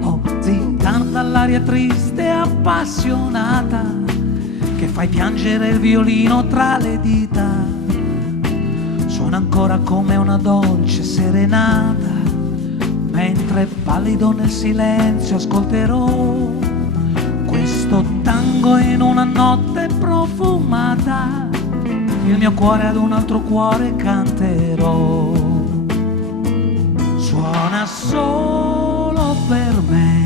Oh, zingano dall'aria triste e appassionata che fai piangere il violino tra le dita. Suona ancora come una dolce serenata, mentre pallido nel silenzio ascolterò questo tango in una notte profumata. Il mio cuore ad un altro cuore canterò. Suona solo per me,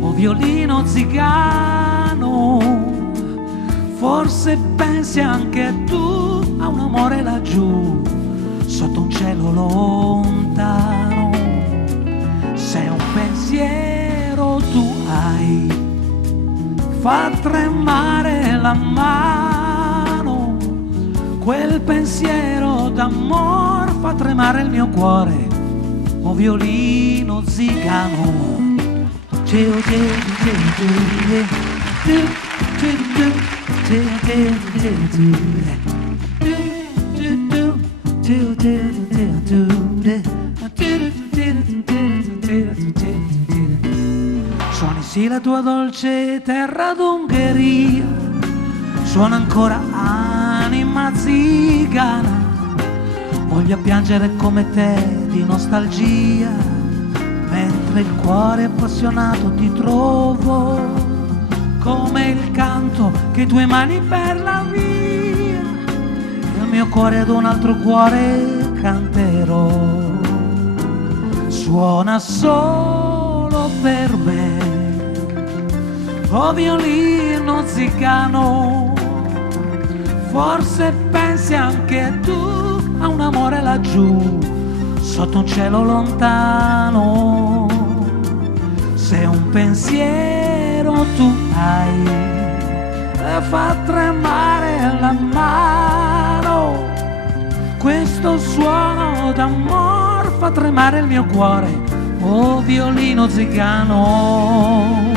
o violino zigano. Forse pensi anche tu a un amore laggiù, sotto un cielo lontano. Se un pensiero tu hai, fa tremare la mano. Quel pensiero d'amor fa tremare il mio cuore, o violino zigano. Suoni sì la tua dolce terra d'Ungheria, suona ancora anima zigana. Voglio piangere come te di nostalgia, mentre il cuore appassionato ti trovo, come il canto che i tuoi mani per la via. Il mio cuore ad un altro cuore canterò. Suona solo per me, o violino zigano. Forse pensi anche tu a un amore laggiù, sotto un cielo lontano. Se un pensiero tu hai, fa tremare la mano. Questo suono d'amor fa tremare il mio cuore, o violino zigano.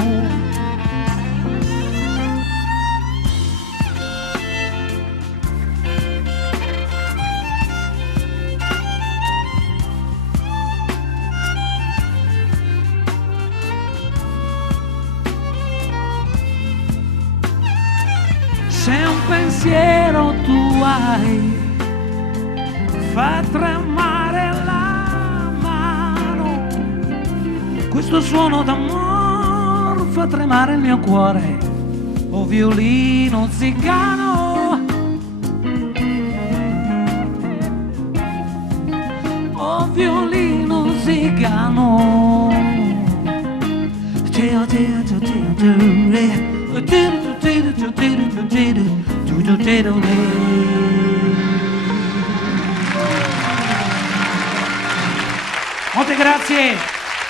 Se un pensiero tu hai, fa tremare la mano. Questo suono d'amor fa tremare il mio cuore, o violino zigano. O violino zigano. Molte grazie.